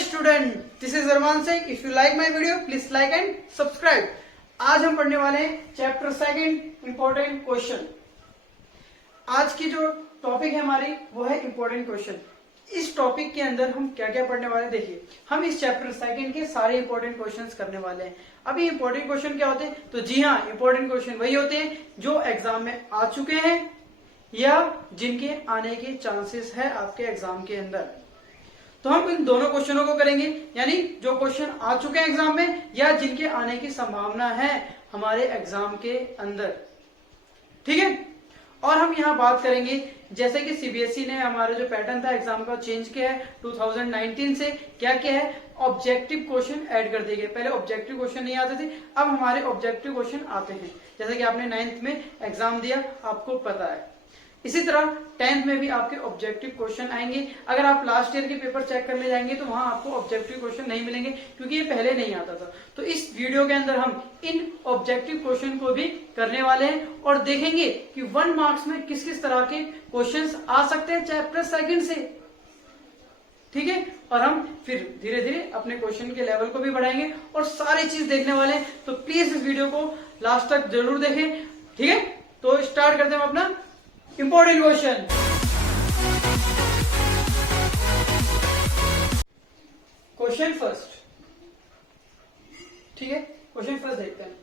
Student, this is Arman Singh. If you like my video please like and subscribe. आज हम पढ़ने वाले हैं चैप्टर सेकंड इंपॉर्टेंट क्वेश्चन। आज की जो टॉपिक है हमारी वो है इंपॉर्टेंट क्वेश्चन। इस टॉपिक के अंदर हम क्या क्या पढ़ने वाले हैं देखिए, हम इस चैप्टर सेकंड के सारे इंपॉर्टेंट क्वेश्चंस करने वाले हैं। अभी इंपॉर्टेंट क्वेश्चन क्या होते हैं? तो जी हाँ, इंपॉर्टेंट क्वेश्चन वही होते हैं जो एग्जाम में आ चुके हैं या जिनके आने के चांसेस है आपके एग्जाम के अंदर। तो हम इन दोनों क्वेश्चनों को करेंगे, यानी जो क्वेश्चन आ चुके हैं एग्जाम में या जिनके आने की संभावना है हमारे एग्जाम के अंदर। ठीक है, और हम यहाँ बात करेंगे जैसे कि सीबीएसई ने हमारा जो पैटर्न था एग्जाम का चेंज किया है 2019 से। क्या क्या है? ऑब्जेक्टिव क्वेश्चन ऐड कर दिए गए। पहले ऑब्जेक्टिव क्वेश्चन नहीं आते थे, अब हमारे ऑब्जेक्टिव क्वेश्चन आते हैं। जैसे कि आपने 9th में एग्जाम दिया, आपको पता है। इसी तरह 10th में भी आपके ऑब्जेक्टिव क्वेश्चन आएंगे। अगर आप लास्ट ईयर के पेपर चेक करने जाएंगे तो वहां आपको ऑब्जेक्टिव क्वेश्चन नहीं मिलेंगे, क्योंकि ये पहले नहीं आता था। तो इस वीडियो के अंदर हम इन ऑब्जेक्टिव क्वेश्चन को भी करने वाले हैं और देखेंगे कि 1 मार्क्स में किस किस तरह के क्वेश्चंस आ सकते हैं चैप्टर सेकंड से। ठीक है, और हम फिर धीरे धीरे अपने क्वेश्चन के लेवल को भी बढ़ाएंगे और सारी चीज देखने वाले हैं। तो प्लीज इस वीडियो को लास्ट तक जरूर देखें। ठीक है, तो स्टार्ट करते हैं अपना इंपॉर्टेंट क्वेश्चन। Question first. ठीक है, क्वेश्चन फर्स्ट देखते हैं।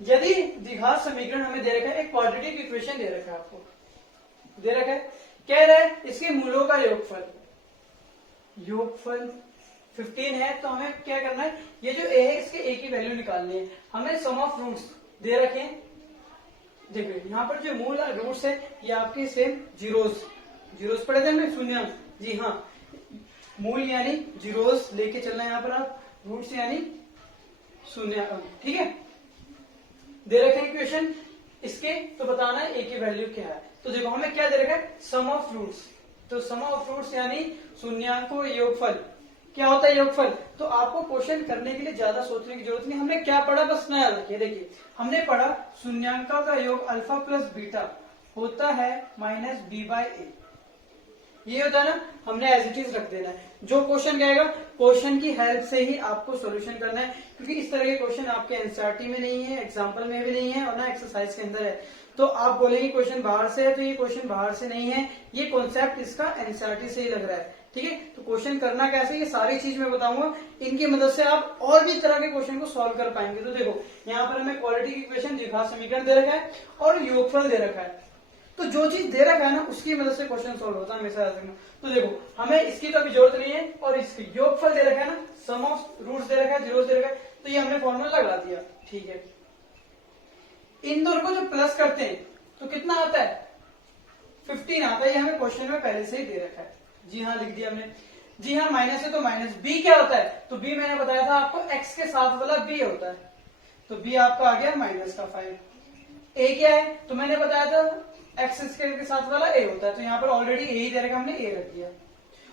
यदि द्विघात समीकरण हमें दे रखा है, एक क्वाड्रेटिक इक्वेशन दे रखा है, आपको दे रखा है, कह रहा है इसके मूलों का योगफल 15 है। तो हमें क्या करना है, ये जो ए है इसके ए की वैल्यू निकालनी है। हमें सम ऑफ रूट्स दे रखे हैं। देखिए यहाँ पर जो मूल रूट्स है ये आपके सेम जीरोस पढ़े थे हमने, शून्य। जी हाँ, मूल यानी जीरोस लेके चलना है यहाँ पर आप, रूट्स यानी शून्य। ठीक है, दे रखे हैं इक्वेशन इसके, तो बताना है ए की वैल्यू क्या है। तो देखो हमें क्या दे रखा है, सम ऑफ रूट्स। तो सम ऑफ रूट्स यानी शून्यांकों योगफल। क्या होता है योगफल? तो आपको क्वेश्चन करने के लिए ज्यादा सोचने की जरूरत नहीं। हमने क्या पढ़ा बस नया रखिए। देखिए हमने पढ़ा शून्यांकों का योग अल्फा प्लस बीटा होता है माइनस बी बाय ए। ये होता है ना, हमने एज इट इज रख देना है। जो क्वेश्चन कहेगा क्वेश्चन की हेल्प से ही आपको सॉल्यूशन करना है, क्योंकि इस तरह के क्वेश्चन आपके एनसीईआरटी में नहीं है, एग्जाम्पल में भी नहीं है और ना एक्सरसाइज के अंदर है। तो आप बोलेंगे क्वेश्चन बाहर से है, तो ये क्वेश्चन बाहर से नहीं है, ये कॉन्सेप्ट इसका एनसीईआरटी से ही लग रहा है। ठीक है, तो क्वेश्चन करना कैसे ये सारी चीज मैं बताऊंगा। इनकी मदद से आप और भी तरह के क्वेश्चन को सॉल्व कर पाएंगे। तो देखो यहाँ पर हमें क्वाड्रेटिक इक्वेशन द्विघात समीकरण दे रखा है और योगफल दे रखा है। तो जो चीज दे रखा है ना उसकी मदद से क्वेश्चन सॉल्व होता है हमेशा। तो देखो हमें इसकी तो अभी जरूरत नहीं है, और इसकी योगफल दे रखा है ना, सम ऑफ रूट्स दे रखा है, जीरोस दे रखा है, तो ये हमने फॉर्मूला लगा दिया। ठीक है, इन दोनों को जब प्लस करते हैं तो कितना आता है, 15 आता है। ये हमें क्वेश्चन में पहले से ही दे रखा है। जी हाँ, लिख दिया हमने। जी हाँ, माइनस है तो माइनस। बी क्या होता है? तो बी मैंने बताया था आपको, एक्स के साथ वाला बी होता है। तो बी आपका आ गया माइनस का 5। ए क्या है? तो मैंने बताया था एक्स स्क्वायर के साथ वाला ए होता है। तो यहाँ पर ऑलरेडी ए ही दे रखा, हमने ए रख दिया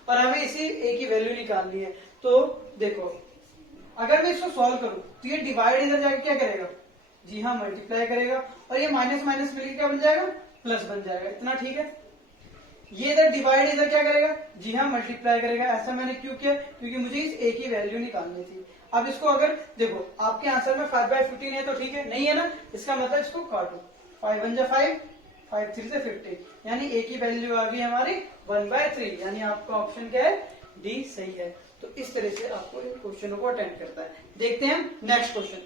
और हमें इसी ए की वैल्यू निकालनी है। तो देखो अगर मैं इसको सॉल्व करूं तो ये डिवाइड इधर जाके क्या करेगा, जी हाँ मल्टीप्लाई करेगा, और ये माइनस माइनस मिलकर क्या बन जाएगा, प्लस बन जाएगा। इतना ठीक है। ये इधर डिवाइड इधर क्या करेगा, जी हाँ मल्टीप्लाई करेगा। ऐसा मैंने क्यों किया, क्योंकि मुझे इस ए की वैल्यू निकालनी थी। अब इसको अगर देखो आपके आंसर में 5/15 है तो ठीक है, नहीं है ना, इसका मतलब इसको काटो। 5 1 जा 5, 5 3 से 15, यानी ए की वैल्यू आ गई हमारी 1/3, यानी आपका ऑप्शन क्या है, डी सही है। तो इस तरह से आपको इन क्वेश्चनों को अटेंड करता है। देखते हैं नेक्स्ट क्वेश्चन।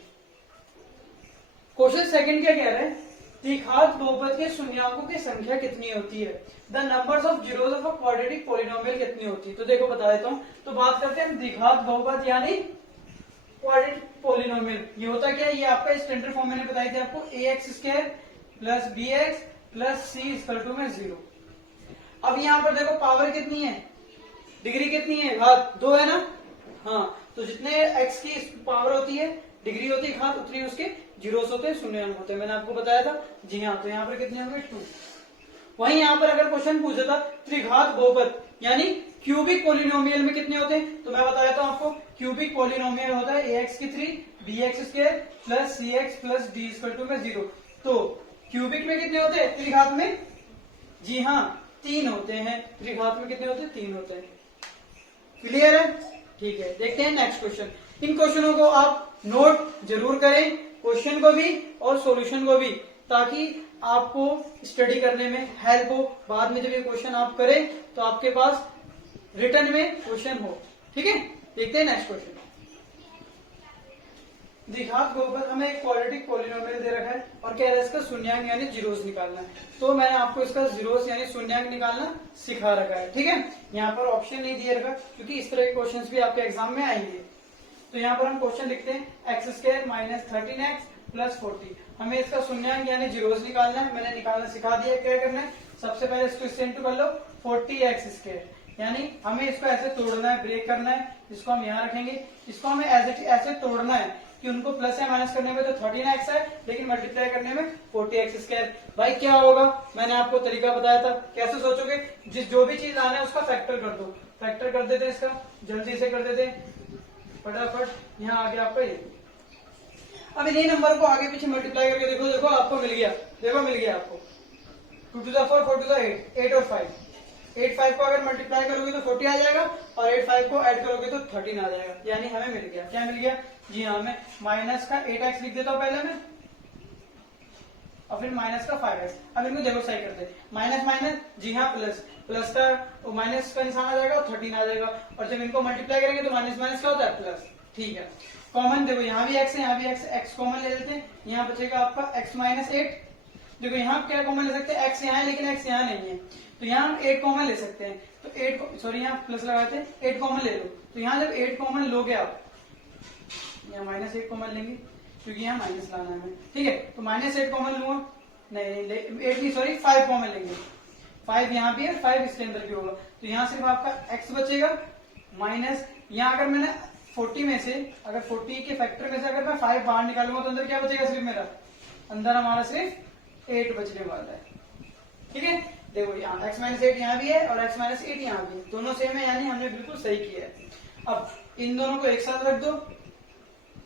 क्वेश्चन सेकंड क्या कह रहा है, द्विघात बहुपद के शून्यांकों की संख्या कितनी होती है, the numbers of zeros of a quadratic polynomial कितनी होती है। तो देखो बता देता हूं। तो बात करते हैं द्विघात बहुपद यानी क्वाड्रेटिक पॉलिनोमियल। ये होता क्या है, ये आपका स्टैंडर्ड फॉर्म मैंने बताई थी आपको, A x square plus B x plus C equal to में 0। अब यहाँ पर देखो पावर कितनी है, डिग्री कितनी है, घात 2 है ना। हाँ, तो जितने एक्स की पावर होती है, डिग्री होती है घात, उतनी उसके जीरोस होते हैं, शून्य होते हैं। मैंने आपको बताया था। जी हाँ, तो यहाँ पर कितने होंगे, 2। वहीं यहाँ पर अगर क्वेश्चन पूछा था त्रिघात बहुपद यानी क्यूबिक पॉलिनोमियल में कितने होते हैं, तो मैं बताया था आपको, क्यूबिक पॉलिनोमियल होता है ए एक्स की 3 B X square plus C X plus D equal to में 0। तो क्यूबिक में कितने होते हैं, त्रिघात में, जी हाँ 3 होते हैं। त्रिघात में कितने होते हैं, 3 होते हैं। क्लियर है? ठीक है, देखते हैं नेक्स्ट क्वेश्चन। इन क्वेश्चनों को आप नोट जरूर करें, क्वेश्चन को भी और सॉल्यूशन को भी, ताकि आपको स्टडी करने में हेल्प हो। बाद में जब ये क्वेश्चन आप करें तो आपके पास रिटर्न में क्वेश्चन हो। ठीक है, देखते हैं नेक्स्ट क्वेश्चन। द्विघात बहुपद हमें एक क्वाड्रेटिक पॉलिनोमियल दे रखा है और कह रहा है इसका शून्यांक यानी जीरोस निकालना है। तो मैंने आपको इसका जीरोस यानी शून्यांक निकालना सिखा रखा है। ठीक है, यहाँ पर ऑप्शन नहीं दिया रखा क्योंकि इस तरह के क्वेश्चंस भी आपके एग्जाम में आएंगे। तो यहाँ पर हम क्वेश्चन लिखते हैं x square minus 13x plus 40। हमें इसका शून्यांक यानी जीरोस निकालना है। मैंने निकालना सिखा दिया, क्या करना है, सबसे पहले इसको इससे इंटू कर लो 40x स्क्वायर, यानी हमें इसको ऐसे तोड़ना है, ब्रेक करना है। इसको हम यहाँ रखेंगे, इसको हमें ऐसे तोड़ना है कि उनको प्लस या माइनस करने में तो 13x है, लेकिन मल्टीप्लाई करने में 40x स्क्वायर। भाई क्या होगा, मैंने आपको तरीका बताया था, कैसे सोचोगे, जो भी चीज आना है उसका फैक्टर कर दो। फैक्टर कर देते हैं इसका, जल्दी से कर देते हैं फटाफट। यहाँ आगे आपका ये, अब इन्हीं नंबर को आगे पीछे मल्टीप्लाई करके देखो, देखो आपको मिल गया, देखो मिल गया आपको 2 to the 4, 4 to the 8, 8 और 5। 8 5 को अगर मल्टीप्लाई करोगे तो 40 आ जाएगा और 8 5 को ऐड करोगे तो 13 आ जाएगा, यानी हमें मिल गया। क्या मिल गया जी हाँ, मैं माइनस का 8x लिख देता हूँ पहले मैं, और फिर माइनस का 5x। अब इनको देखो सही करते, माइनस माइनस जी हाँ प्लस, प्लस का माइनस का निशान आ जाएगा और 13 आ जाएगा, और जब इनको मल्टीप्लाई करेंगे तो माइनस माइनस क्या होता है प्लस। ठीक है, कॉमन देखो यहाँ भी x है, यहाँ भी x कॉमन ले लेते हैं, यहाँ बचेगा आपका x माइनस 8। देखो यहाँ क्या कॉमन ले सकते हैं, x यहाँ है लेकिन x यहाँ नहीं है, तो यहाँ हम 8 कॉमन ले सकते हैं। तो 8 सॉरी यहाँ प्लस लगाते हैं, 8 कॉमन ले लो। तो यहाँ जब 8 कॉमन लोगे आप, यहाँ माइनस 8 कॉमन लेंगे क्योंकि यहाँ माइनस लाना है हमें। ठीक है, तो माइनस 8 कॉमन लूंगा, नहीं 8 नहीं सॉरी 5 कॉमन लेंगे। 5 यहाँ भी है, 5 इसके अंदर भी होगा, तो यहाँ सिर्फ आपका x बचेगा माइनस, यहाँ अगर मैंने 40 में से, अगर 40 के फैक्टर में से अगर मैं 5 बाहर निकालूंगा तो अंदर क्या बचेगा, सिर्फ मेरा अंदर हमारा सिर्फ 8 बचने वाला है। ठीक है, देखो यहाँ x माइनस 8 यहाँ भी है और x माइनस 8 यहाँ भी है, दोनों सेम है, यानी हमने बिल्कुल सही किया है। अब इन दोनों को एक साथ रख दो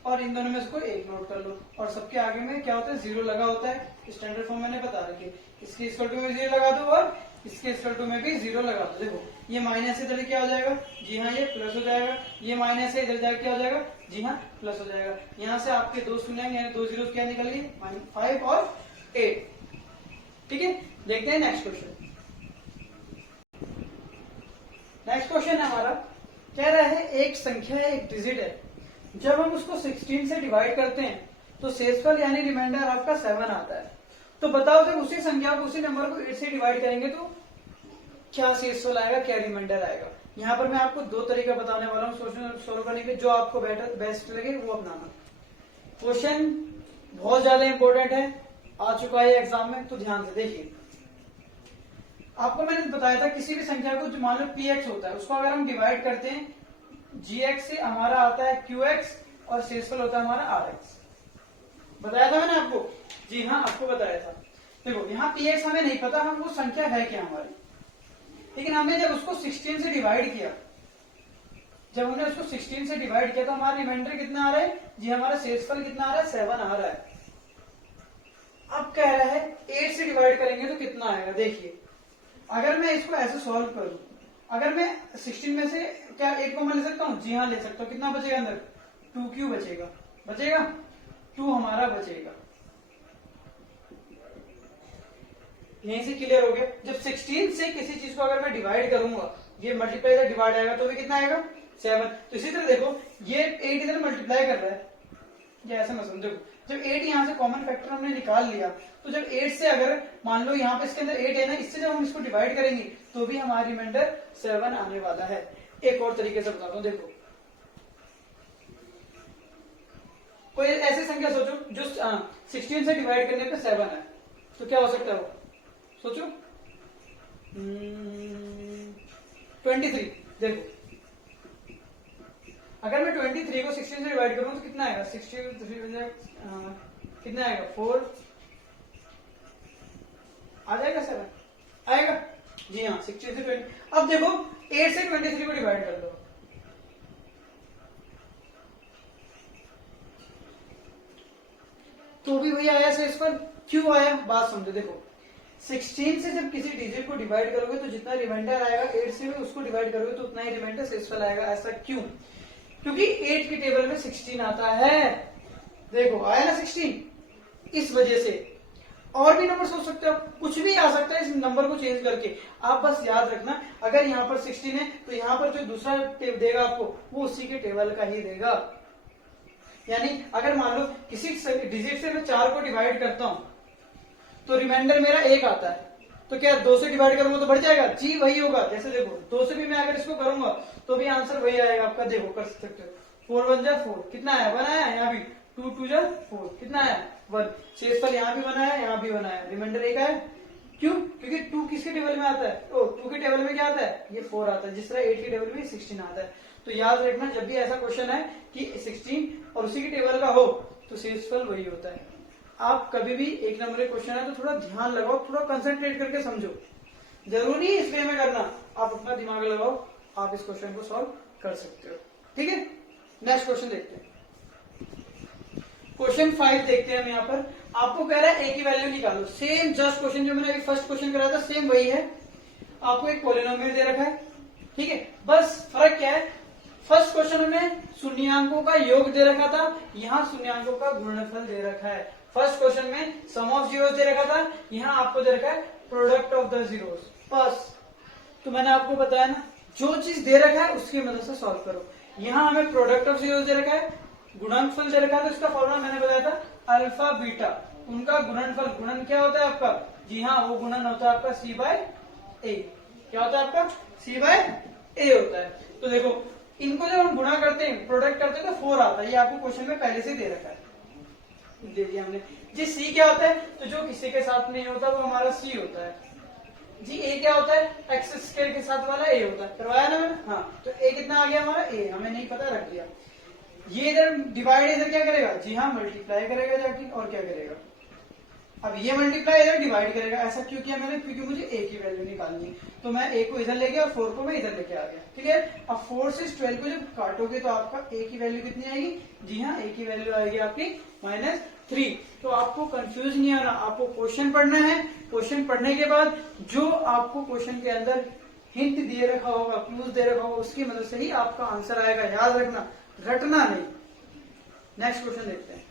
और इन दोनों में से कोई एक नोट कर लो, और सबके आगे में क्या होता है, जीरो लगा होता है। स्टैंडर्ड फॉर्म मैंने बता रखी, इसके इक्वल टू में जीरो लगा दो और इसके इक्वल टू में भी जीरो लगा दो। देखो ये माइनस इधर क्या हो जाएगा, जी हाँ ये प्लस हो जाएगा, ये माइनस है इधर जाकर क्या हो जाएगा, जी हाँ प्लस हो जाएगा। यहाँ से आपके दो शून्य यानी 2 जीरो क्या निकल गई, 5 और 8। ठीक है, देखते हैं नेक्स्ट क्वेश्चन। नेक्स्ट क्वेश्चन है हमारा, कह रहा है एक संख्या है, एक डिजिट है, जब हम उसको 16 से डिवाइड करते हैं तो शेषफल यानी रिमाइंडर आपका 7 आता है। तो बताओ जब उसी संख्या को, उसी नंबर को 8 से डिवाइड करेंगे तो क्या शेषफल आएगा, क्या रिमाइंडर आएगा। यहाँ पर मैं आपको 2 तरीका बताने वाला हूँ क्वेश्चन सोल्व करने के, जो आपको बेस्ट लगे वो अपनाना। क्वेश्चन बहुत ज्यादा इंपॉर्टेंट है, आ चुका है एग्जाम में, तो ध्यान से देखिए। आपको मैंने बताया था किसी भी संख्या को जो मान लो px होता है, उसको अगर हम डिवाइड करते हैं gx से, हमारा आता है qx और शेषफल होता है हमारा rx। बताया था मैंने आपको, जी हाँ आपको बताया था। देखो यहाँ px हमें नहीं पता, हम वो संख्या है क्या हमारी, लेकिन हमने जब उसको 16 से डिवाइड किया, जब हमने उसको 16 से डिवाइड किया तो हमारा रिमाइंडर कितना आ रहा है, जी हमारा शेषफल कितना आ रहा है, 7 आ रहा है। अब कह रहा है 8 से डिवाइड करेंगे तो कितना आएगा। देखिए अगर मैं इसको ऐसे सॉल्व करूं, अगर मैं 16 में से क्या 8 को मैं ले सकता हूँ, जी हाँ ले सकता हूँ। कितना बचेगा अंदर, 2q बचेगा, बचेगा 2 हमारा बचेगा। यहीं से क्लियर हो गया। जब 16 से किसी चीज को अगर मैं डिवाइड करूंगा, ये मल्टीप्लाई इधर डिवाइड आएगा तो भी कितना आएगा, 7। तो इसी तरह देखो ये 8 इधर मल्टीप्लाई कर रहा है, ये ऐसा मत समझो। जब 8 यहाँ से कॉमन फैक्टर हमने निकाल लिया, तो जब 8 से अगर मान लो यहाँ पे इसके अंदर 8 है ना, इससे जब हम इसको डिवाइड करेंगे तो भी हमारा रिमाइंडर 7 आने वाला है। एक और तरीके से बताता हूँ, देखो कोई ऐसी संख्या सोचो जो 16 से डिवाइड करने पे 7 है, तो क्या हो सकता है वो, सोचो 23। देखो अगर मैं 23 को 16 से डिवाइड करूं तो कितना आएगा, 63 कितना आएगा, 4 आ जाएगा, 7 आएगा, जी हाँ 16 से 20। अब देखो 8 से 23 को डिवाइड कर दो, तो भी वही आया शेषफल। क्यों आया, बात समझो। देखो 16 से जब किसी डिजिट को डिवाइड करोगे तो जितना रिमाइंडर आएगा, 8 से भी उसको डिवाइड करोगे तो उतना ही रिमाइंडर शेषफल आएगा। ऐसा क्यों, क्योंकि 8 की टेबल में 16 आता है। देखो आया ना 16, इस वजह से। और भी नंबर सोच सकते हो, कुछ भी आ सकता है इस नंबर को चेंज करके। आप बस याद रखना, अगर यहाँ पर 16 है तो यहाँ पर जो दूसरा देगा आपको वो उसी के टेबल का ही देगा। यानी अगर मान लो किसी डिजिट से मैं 4 को डिवाइड करता हूं तो रिमाइंडर मेरा 1 आता है, तो क्या 2 से डिवाइड करूंगा तो बढ़ जाएगा? जी वही होगा। जैसे देखो 2 से भी मैं अगर इसको करूंगा तो भी आंसर वही आएगा आपका। देखो कर सकते हो, 4 1 जा 4, कितना आया? 1 आया। यहाँ भी 2 2 जा 4, कितना आया? 1। शेषफल यहाँ भी 1 आया, यहाँ भी 1 आया, रिमाइंडर 1 आया। क्यों? क्योंकि 2 किसके टेबल में आता है? 2 के टेबल में क्या आता है? ये 4 आता है, जिस तरह 8 के टेबल में 16 आता है। तो याद रखना, जब भी ऐसा क्वेश्चन है कि 16 और उसी के टेबल का हो तो शेषफल वही होता है। आप कभी भी एक नंबर का क्वेश्चन है तो थोड़ा ध्यान लगाओ, थोड़ा कंसंट्रेट करके समझो। जरूरी इस वे में करना, आप अपना दिमाग लगाओ, आप इस क्वेश्चन को सॉल्व कर सकते हो। ठीक है, नेक्स्ट क्वेश्चन देखते हैं। क्वेश्चन 5 देखते हैं हम। यहाँ पर आपको कह रहा है ए की वैल्यू निकालो। सेम जस्ट क्वेश्चन जो मैंने अभी फर्स्ट क्वेश्चन कराया था, सेम वही है। आपको एक पॉलिनोमियल दे रखा है, ठीक है। बस फर्क क्या है, फर्स्ट क्वेश्चन में शून्यांकों का योग दे रखा था, यहाँ शून्यांकों का गुणनफल दे रखा है। फर्स्ट क्वेश्चन में सम ऑफ जीरोस दे रखा था, यहाँ आपको दे रखा है प्रोडक्ट ऑफ द जीरोस। बस तो मैंने आपको बताया ना, जो चीज दे रखा है उसकी मदद से सॉल्व करो। यहाँ हमें प्रोडक्ट ऑफ जीरोस दे रखा है, गुणनफल दे रखा है, तो इसका फॉर्मूला मैंने बताया था अल्फा बीटा। उनका गुणनफल, गुणन क्या होता है आपका? जी हाँ, वो गुणन होता है आपका सी बाय ए। क्या होता है आपका? सी बाय ए होता है। तो देखो इनको जब हम गुणा करते हैं, प्रोडक्ट करते हैं तो 4 आता है। ये आपको क्वेश्चन में पहले से दे रखा है, दे दिया हमने जी। सी क्या होता है? तो जो किसी के साथ नहीं होता वो हमारा सी होता है जी। ए क्या होता है? एक्स स्क्वायर के साथ वाला ए होता है। करवाया ना मैंने? हाँ, तो ए कितना आ गया हमारा? ए। हमें नहीं पता, रख दिया। ये इधर डिवाइड इधर क्या करेगा? जी हाँ, मल्टीप्लाई करेगा जाके, और क्या करेगा? अब ये मल्टीप्लाई इधर डिवाइड करेगा। ऐसा क्यों किया मैंने? क्योंकि मुझे ए की वैल्यू निकालनी है, तो मैं ए को इधर ले गया और 4 को मैं इधर लेके आ गया। ठीक है, अब 4 से 12 को जब काटोगे तो आपका ए की वैल्यू कितनी आएगी? जी हाँ, ए की वैल्यू आएगी आपकी -3। तो आपको कंफ्यूज नहीं होना, आपको क्वेश्चन पढ़ना है। क्वेश्चन पढ़ने के बाद जो आपको क्वेश्चन के अंदर हिंट दिए रखा होगा, क्लूज दे रखा होगा, उसकी मदद से ही आपका आंसर आएगा। याद रखना, रटना नहीं। नेक्स्ट क्वेश्चन देखते हैं।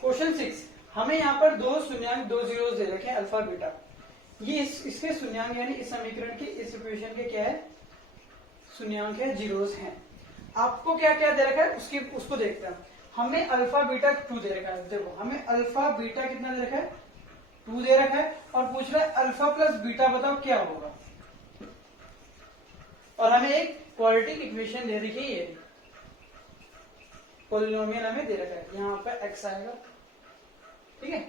क्वेश्चन 6, हमें यहाँ पर 2 शून्यांक 2 जीरोस दे रखे हैं, अल्फा बीटा। ये इसके शून्यांक यानी इस समीकरण के, इस इक्वेशन के क्या है? शून्यांक है, जीरोस हैं। आपको क्या क्या दे रखा है उसको देखते हैं। हमें अल्फा बीटा 2 दे रखा है। देखो हमें अल्फा बीटा कितना दे रखा है? 2 दे रखा है, और पूछ रहा है अल्फा प्लस बीटा बताओ क्या होगा। और हमें एक क्वाड्रेटिक इक्वेशन दे रखी है, ये पॉलिनोमियल हमें दे रखा है। यहाँ पर एक्स आएगा, ठीक है।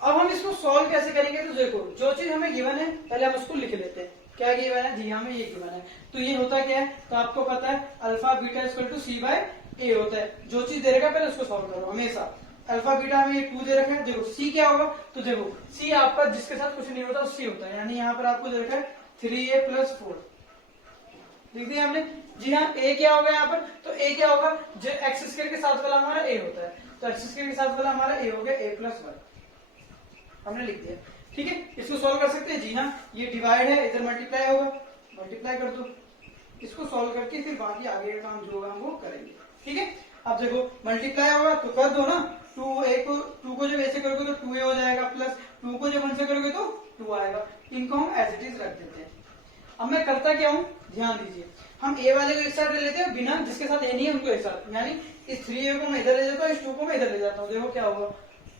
अब हम इसको सॉल्व कैसे करेंगे? तो देखो जो चीज हमें गिवन है पहले हम उसको लिख लेते हैं। क्या गिवन है? जी हमें ये गिवन है। तो ये होता क्या है? तो आपको पता है alpha beta equal to C by A होता है। जो चीज दे रखा है पहले उसको सॉल्व करो हमेशा। अल्फा बीटा हमें ये 2 दे रखा है। देखो सी क्या होगा? तो देखो सी आपका जिसके साथ कुछ नहीं होता सी होता है। यानी यहाँ पर आपको दे रखा है 3a + 4, लिख दिया हमने। जी हाँ, ए क्या होगा यहाँ पर? तो ए क्या होगा? जो एक्स स्क्वायर के साथ वाला हमारा ए होता है, तो एक्स स्क्वायर के साथ वाला हमारा ए हो गया a + 1, हमने लिख दिया। ठीक है, इसको सॉल्व कर सकते हैं। जी हाँ, ये डिवाइड है, इधर मल्टीप्लाई होगा, मल्टीप्लाई कर दो। इसको सॉल्व करके फिर बाकी आगे का काम जो होगा हम वो करेंगे। ठीक है, अब देखो मल्टीप्लाई होगा तो कर दो ना। 2 को जब ऐसे करोगे तो 2a हो जाएगा, प्लस 2 को जब 1 से करोगे तो 2 आएगा। इनको हम एज इट इज रख देते हैं। अब मैं करता क्या हूँ, ध्यान दीजिए। हम ए वाले को एक साथ ले लेते हैं, बिना जिसके साथ ए नहीं है उनको एक साथ। यानी इस 3a को मैं इधर ले जाता हूँ, इस 2 को मैं इधर ले जाता हूँ। देखो क्या होगा,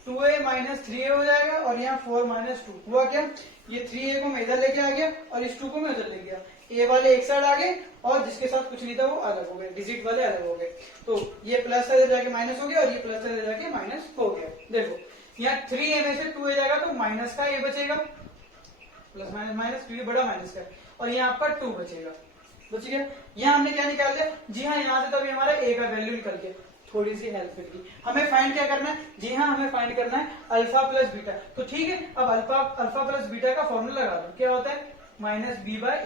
2a - 3a हो जाएगा, और यहाँ 4 - 2 हुआ क्या? ये 3a को मैं इधर लेके आ गया और इस 2 को मैं उधर ले गया। ए वाले एक साइड आ गए और जिसके साथ कुछ नहीं था वो अलग हो गए, डिजिट वाले अलग हो गए। तो ये प्लस इधर जाके माइनस हो गया और ये प्लस इधर जाके माइनस हो गया। देखो यहाँ 3a में से 2a जाएगा तो माइनस का ए बचेगा, प्लस माइनस 2a बड़ा माइनस का, और यहाँ आपका 2 बचेगा, बच गया। यहाँ हमने क्या निकाल लिया? जी हाँ, यहाँ से तो अभी हमारा ए का वैल्यू निकल गया। थोड़ी सी हेल्प मिल गई। हमें फाइंड क्या करना है? जी हाँ, हमें फाइंड करना है अल्फा प्लस बीटा। तो ठीक है, अब अल्फा प्लस बीटा का फॉर्मूला लगा दो। क्या होता है? -b/a,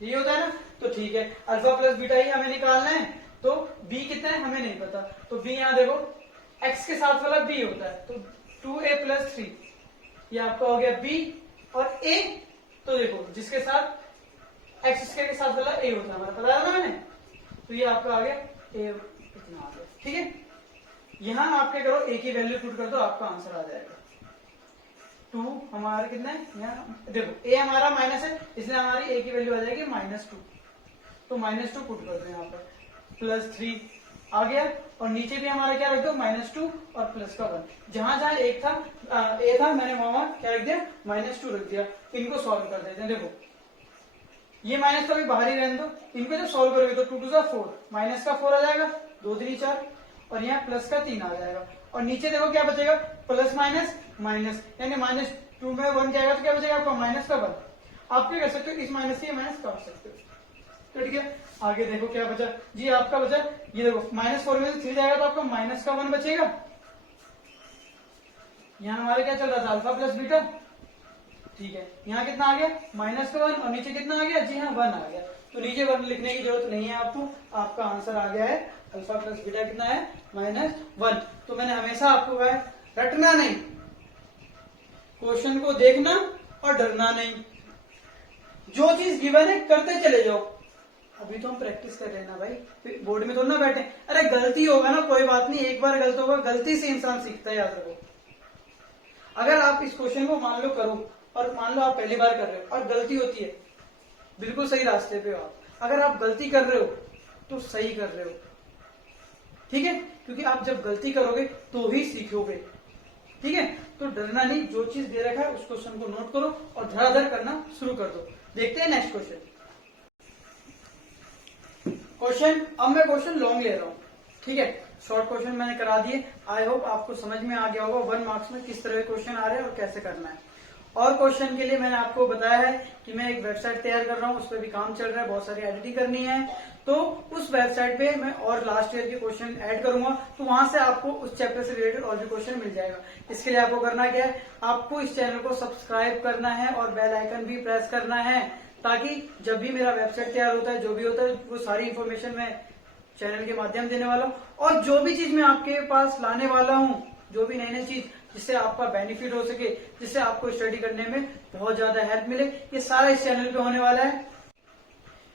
यही होता है ना। तो ठीक है, अल्फा प्लस बीटा ही हमें निकालना है। तो b कितना है हमें नहीं पता, तो b यहाँ देखो x के साथ वाला b होता है, तो 2a + 3 ये आपका हो गया b, और a तो देखो जिसके साथ एक्स स्क्वायर के साथ वाला ए होता है हमारा, बताया ना मैंने। तो ये आपका आ गया ए, इतना आ गया, ठीक है। यहां आप क्या करो, ए की वैल्यू पुट कर दो, आपका आंसर आ जाएगा 2। हमारा कितना है यहाँ देखो, ए हमारा माइनस है, इसलिए हमारी ए की वैल्यू आ जाएगी -2। तो -2 पुट कर दो यहाँ पर, +3 आ गया। और नीचे भी हमारा क्या रख दो, -2 और प्लस का 1। जहां जहां एक था ए था, मैंने वहां क्या रख दिया, -2 रख दिया। इनको सॉल्व कर देते हैं। देखो ये माइनस तो अभी बाहर ही रहने दो, इनको जब सॉल्व करोगे तो 2 2 4, माइनस का 4 आ जाएगा, 2 3 4, और यहाँ प्लस का 3 आ जाएगा। और नीचे देखो क्या बचेगा, प्लस माइनस माइनस, यानी -2 में 1 जाएगा तो क्या बचेगा आपका, माइनस का 1। आप क्या कर सकते हो, इस माइनस से माइनस काट सकते हो। कट गया। आगे देखो क्या बचा जी, आपका बचा ये देखो, -4 में से 3 जाएगा तो आपका माइनस का 1 बचेगा। यहाँ हमारा क्या चल रहा था, अल्फा प्लस बीटा, ठीक है। यहाँ कितना आ गया, माइनस का 1, और नीचे कितना आ गया जी, हाँ 1 आ गया। तो नीचे 1 लिखने की जरूरत नहीं है आपको, आपका आंसर आ गया है अल्फा प्लस बीटा कितना है, -1। तो मैंने हमेशा आपको कहा है, रटना नहीं, क्वेश्चन को देखना और डरना नहीं, जो चीज गिवन है करते चले जाओ। अभी तो हम प्रैक्टिस कर रहे हैं ना भाई, बोर्ड में तो ना बैठे। अरे गलती होगा ना, कोई बात नहीं, एक बार गलत होगा, गलती से इंसान सीखता है, याद रखो। अगर आप इस क्वेश्चन को मान लो करो, और मान लो आप पहली बार कर रहे हो और गलती होती है, बिल्कुल सही रास्ते पे हो आप। अगर आप गलती कर रहे हो तो सही कर रहे हो, ठीक है, क्योंकि आप जब गलती करोगे तो ही सीखोगे, ठीक है। तो डरना नहीं, जो चीज दे रखा है उस क्वेश्चन को नोट करो और धड़ाधड़ करना शुरू कर दो। देखते हैं नेक्स्ट क्वेश्चन। अब मैं क्वेश्चन लॉन्ग ले रहा हूं, ठीक है। शॉर्ट क्वेश्चन मैंने करा दिए, आई होप आपको समझ में आ गया होगा 1 मार्क्स में किस तरह के क्वेश्चन आ रहे हैं और कैसे करना है। और क्वेश्चन के लिए मैंने आपको बताया है कि मैं एक वेबसाइट तैयार कर रहा हूँ, उस पर भी काम चल रहा है, बहुत सारी एडिटिंग करनी है। तो उस वेबसाइट पे मैं और लास्ट ईयर के क्वेश्चन ऐड करूंगा, तो वहां से आपको उस चैप्टर से रिलेटेड और भी क्वेश्चन मिल जाएगा। इसके लिए आपको करना क्या है, आपको इस चैनल को सब्सक्राइब करना है और बेल आइकन भी प्रेस करना है, ताकि जब भी मेरा वेबसाइट तैयार होता है, जो भी होता है, वो सारी इन्फॉर्मेशन मैं चैनल के माध्यम देने वाला हूँ। और जो भी चीज मैं आपके पास लाने वाला हूँ, जो भी नई नई चीज जिससे आपका बेनिफिट हो सके, जिससे आपको स्टडी करने में बहुत ज्यादा हेल्प मिले, ये सारा इस चैनल पे होने वाला है।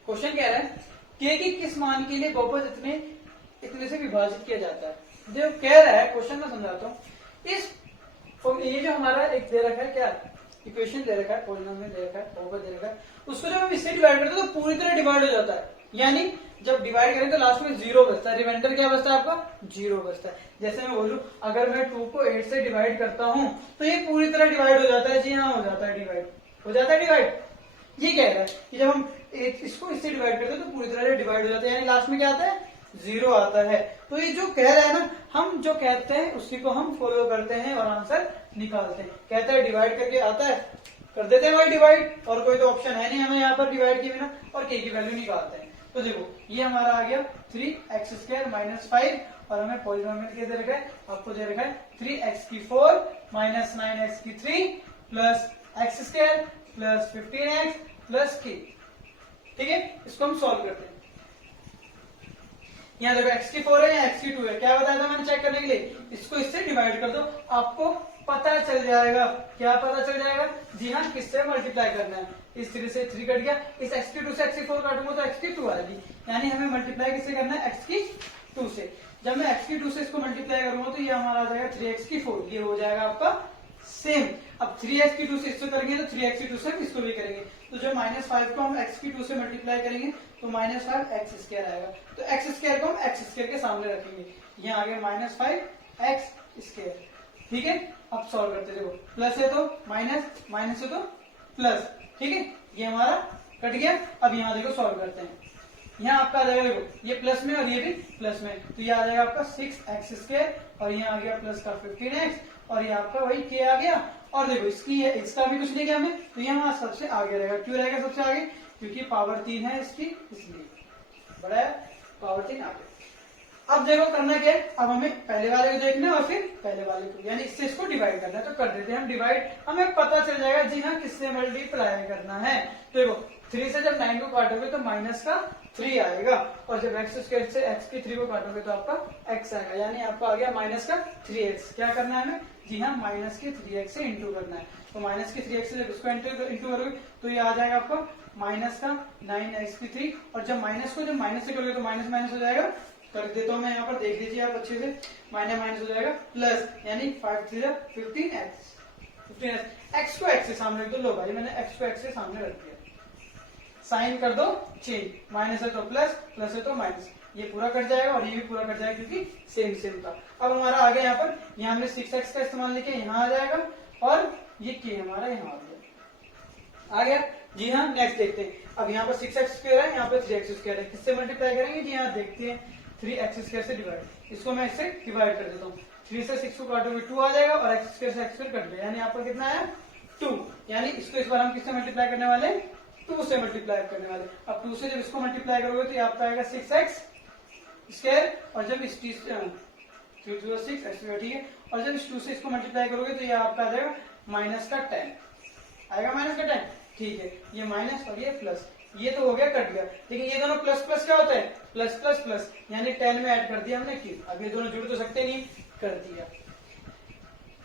क्वेश्चन कह रहा है के की किस मान के लिए बहुपद इतने से विभाजित किया जाता है। जो कह रहा है क्वेश्चन में समझाता हूँ। ये जो हमारा एक दे रखा है, क्या इक्वेशन दे रखा है, पॉलिनोमियल दे रखा है, बहुपद दे रखा है, उसको जब हम इससे डिवाइड करते हैं तो पूरी तरह डिवाइड हो जाता है। यानी जब डिवाइड करें तो लास्ट में 0 बचता है, रिमाइंडर क्या बचता है आपका, 0 बचता है। जैसे मैं बोलूं, अगर मैं 2 को 8 से डिवाइड करता हूं तो ये पूरी तरह डिवाइड हो जाता है। जी हाँ, हो जाता है डिवाइड, हो जाता है डिवाइड। ये कह रहा है कि जब हम इसको इससे डिवाइड करते हैं तो पूरी तरह से डिवाइड हो जाता है, यानी लास्ट में क्या आता है, 0 आता है। तो ये जो कह रहा है ना, हम जो कहते हैं उसी को हम फॉलो करते हैं और आंसर निकालते हैं। कहता है डिवाइड करके आता है, कर देते हैं भाई डिवाइड, और कोई तो ऑप्शन है नहीं हमें यहाँ पर डिवाइड के बिना, और के की वैल्यू निकालते हैं। तो देखो ये हमारा आ गया 3x² - 5, और हमें पॉलिनोमियल के दे रखा है, आपको दे रखा है 3x4 - 9x3 plus x² plus 15x plus k, ठीक है। इसको हम सॉल्व करते हैं। यहाँ देखो x4 है या x2 है, क्या बताया था मैंने चेक करने के लिए, इसको इससे डिवाइड कर दो, आपको पता चल जाएगा। क्या पता चल जाएगा जी हाँ, किससे मल्टीप्लाई करना है। इस 3 से 3 कट गया, इस x2 से x4 काटूंगा तो x2 आएगी, यानी हमें मल्टीप्लाई किससे करना है, x2 से। जब मैं x2 से इसको मल्टीप्लाई करूंगा तो ये हमारा आ जाएगा 3x4, ये हो जाएगा आपका सेम। अब 3x2 से इसको करेंगे तो 3x2 से हम इसको भी करेंगे, तो जब -5 को हम x2 से मल्टीप्लाई करेंगे तो -5x² आएगा। तो x² को हम x² के सामने रखेंगे, यहाँ आ गया -5x², ठीक है। अब सॉल्व करते देखो, प्लस है तो माइनस, माइनस है तो प्लस, ठीक है। ये हमारा कट गया। अब यहाँ देखो सॉल्व करते हैं, यहाँ आपका आ जाएगा देखो, ये प्लस में और ये भी प्लस में, तो ये आ जाएगा आपका 6x², और यहाँ आ गया प्लस का 15x, और ये आपका वही k आ गया। और देखो इसका भी कुछ नहीं किया हमने, तो ये हमारा सबसे आगे रहेगा। क्यों रहेगा सबसे आगे, क्योंकि पावर 3 है इसकी, इसलिए बड़ा है, पावर 3 आगे। अब देखो करना क्या है, अब हमें पहले वाले को देखना है और फिर पहले वाले को, यानी इससे इसको डिवाइड करना है। तो कर देते हैं हम डिवाइड, हमें पता चल जाएगा जी हाँ किससे मल्टीप्लाई करना है। तो देखो 3 से जब 9 को काटोगे तो -3 आएगा, और जब x² से x3 को काटोगे तो आपका x आएगा, यानी आपका आ गया -3x। क्या करना है हमें, जी हाँ, माइनस के 3x से इंटू करना है। तो माइनस के 3x से जब इसको इंटू करोगे तो ये आ जाएगा आपको माइनस का 9x3, और जब माइनस से करोगे तो माइनस माइनस हो जाएगा, कर देता हूं मैं यहाँ पर, देख लीजिए आप अच्छे से, माइनस माइनस हो जाएगा प्लस, यानी 5 3 15x, 15x, x को x से सामने रख दो। लो भाई, मैंने x को x से सामने रख दिया, साइन कर दो चेंज, माइनस है तो प्लस, प्लस है तो माइनस, ये पूरा कट जाएगा और ये भी पूरा कट जाएगा क्योंकि सेम सेम था। अब हमारा आ गया यहाँ पर, यहाँ हमने 6x का इस्तेमाल लेके यहाँ आ जाएगा, और ये k हमारा यहाँ आ गया जी हाँ। नेक्स्ट देखते हैं, अब यहाँ पर 6x स्क्वायर है, यहाँ पर 3x स्क्वायर है, किससे मल्टीप्लाई करेंगे जी हाँ, देखते हैं 3x स्क्वायर से डिवाइड, इसको मैं इससे डिवाइड कर देता हूँ, 3 से 6 को काटोगे 2 आ जाएगा, और x स्क्वायर से x स्क्वायर कट गया, यानी यहाँ पर कितना आया 2, यानी इसको इस बार हम किससे मल्टीप्लाई करने वाले, 2 से मल्टीप्लाई करने वाले। अब 2 से जब इसको मल्टीप्लाई करोगे तो ये आपका आएगा 6x स्क्वायर, और जब इस 3 से 3 0 6 x स्क्वायर, ठीक है, और जब इस 2 से इसको मल्टीप्लाई करोगे तो ये आपका आ जाएगा माइनस का 10 आएगा, माइनस का 10, ठीक है, ये माइनस और ये प्लस, ये तो हो गया, कट गया, लेकिन ये दोनों प्लस प्लस क्या होता है, प्लस प्लस प्लस, यानी 10 में ऐड कर दिया हमने क्यों, अब ये दोनों जुड़ तो सकते नहीं, कर दिया।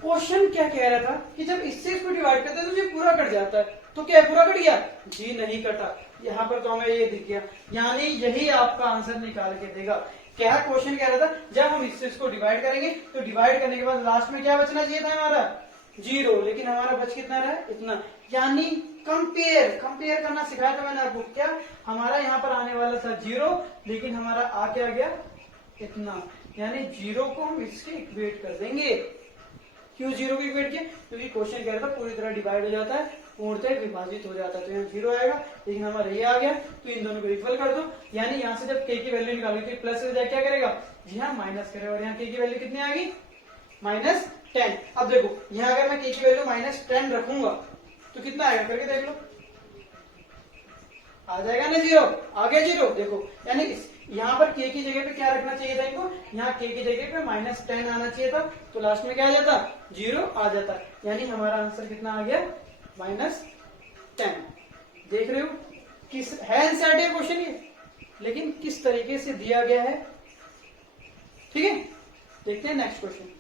क्वेश्चन क्या कह रहा था कि जब इससे इसको डिवाइड करते हैं तो ये पूरा कट जाता है, तो क्या पूरा कट गया जी, नहीं कटा, यहाँ पर तो हमें ये दिख गया, यानी यही आपका आंसर निकाल के देगा। क्या क्वेश्चन कह रहा था, जब हम इससे इसको डिवाइड करेंगे तो डिवाइड करने के बाद लास्ट में क्या बचना चाहिए था हमारा 0, लेकिन हमारा बच कितना रहा, इतना, यानी कंपेयर करना सिखाया था मैंने आपको, क्या हमारा यहाँ पर आने वाला था 0, लेकिन हमारा आ क्या गया इतना, यानी 0 को हम इसके इक्वेट कर देंगे। क्यों 0 को इक्वेट किया, क्योंकि क्वेश्चन कह रहा था पूरी तरह डिवाइड हो जाता है, पूर्णतः विभाजित हो जाता है, तो यहाँ 0 आएगा, लेकिन हमारा ये आ गया, तो इन दोनों को इक्वल कर दो, यानी यहाँ से जब k की वैल्यू निकालोगे तो प्लस से क्या करेगा जी हाँ, माइनस करेगा, और यहाँ k की वैल्यू कितनी आ गई -10। अब देखो यहाँ अगर मैं k की वैल्यू -10 रखूंगा तो कितना आएगा, करके देख लो, आ जाएगा ना 0, आ गया 0, देखो, यानी यहाँ पर k की जगह पे क्या रखना चाहिए था इनको, यहाँ k की जगह पे -10 आना चाहिए था, तो लास्ट में क्या आ जाता 0 आ जाता, यानी हमारा आंसर कितना आ गया -10। देख रहे हो, किस है एनसीईआरटी क्वेश्चन ये, लेकिन किस तरीके से दिया गया है, ठीक है। देखते हैं नेक्स्ट क्वेश्चन।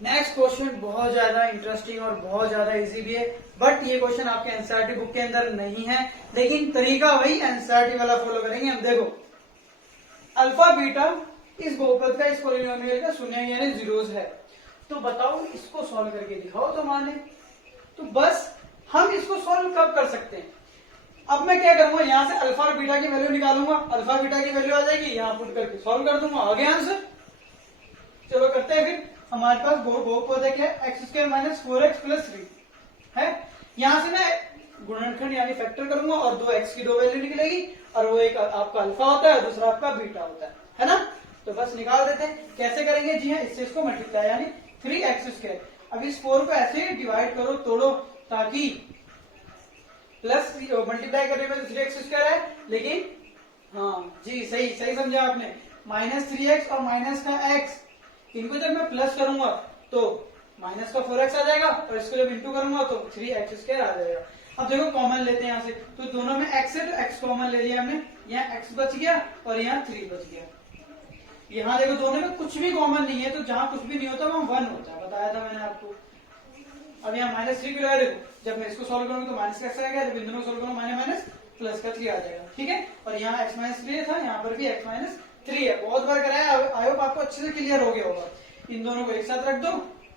नेक्स्ट क्वेश्चन बहुत ज्यादा इंटरेस्टिंग और बहुत ज्यादा इजी भी है, बट ये क्वेश्चन आपके एनसीईआरटी बुक के अंदर नहीं है, लेकिन तरीका वही एनसीईआरटी वाला फॉलो करेंगे हम। देखो, अल्फा बीटा इस बहुपद का, इस पॉलिनोमियल का शून्य यानी जीरोस है, तो बताओ इसको सॉल्व करके दिखाओ तो माने, तो बस हम इसको सॉल्व कब कर सकते हैं। अब मैं क्या करूंगा, यहां से अल्फा और बीटा की वैल्यू निकालूंगा, अल्फा बीटा की वैल्यू आ जाएगी, यहां पुट करके सॉल्व कर दूंगा, आ गया आंसर। चलो करते हैं फिर। हमारे पास बहुपद है क्या, x square minus 4x plus 3 है, यहां से मैं गुणनखंड यानी फैक्टर करूंगा, और दो x की दो वैल्यू निकलेगी, और वो एक आपका अल्फा होता है, दूसरा आपका बीटा होता है ना, तो बस निकाल देते हैं। कैसे करेंगे जी हाँ, इससे इसको मल्टीप्लाई, यानी 3x स्क्वायर, अब इस 4 को ऐसे डिवाइड करो, तोड़ो, ताकि प्लस मल्टीप्लाई करने में तो 3x स्क्वायर है, लेकिन हाँ जी, सही सही समझा आपने, -3x और माइनस का x, इनको जब मैं प्लस करूंगा तो माइनस का 4x आ जाएगा, और इसको जब इंटू करूंगा तो 3x स्क्वायर आ जाएगा। अब देखो कॉमन लेते हैं यहाँ से, तो दोनों में x है तो x कॉमन ले लिया हमने, यहाँ x बच गया और यहाँ 3 बच गया। यहाँ देखो दोनों में कुछ भी कॉमन नहीं है, तो जहां कुछ भी नहीं होता वहां 1 होता है, बताया था मैंने आपको। अब यहाँ -3 किलो है, देखो जब मैं इसको सॉल्व करूंगा तो माइनस का x आएगा, जब इन दोनों को सॉल्व करूंगा माइनस प्लस का 3 आ जाएगा, ठीक है। और यहाँ x-3 था, यहाँ पर भी x-3 है, बहुत बार कराया, आई होप आपको अच्छे से क्लियर हो गया होगा। इन दोनों को एक साथ रख दो,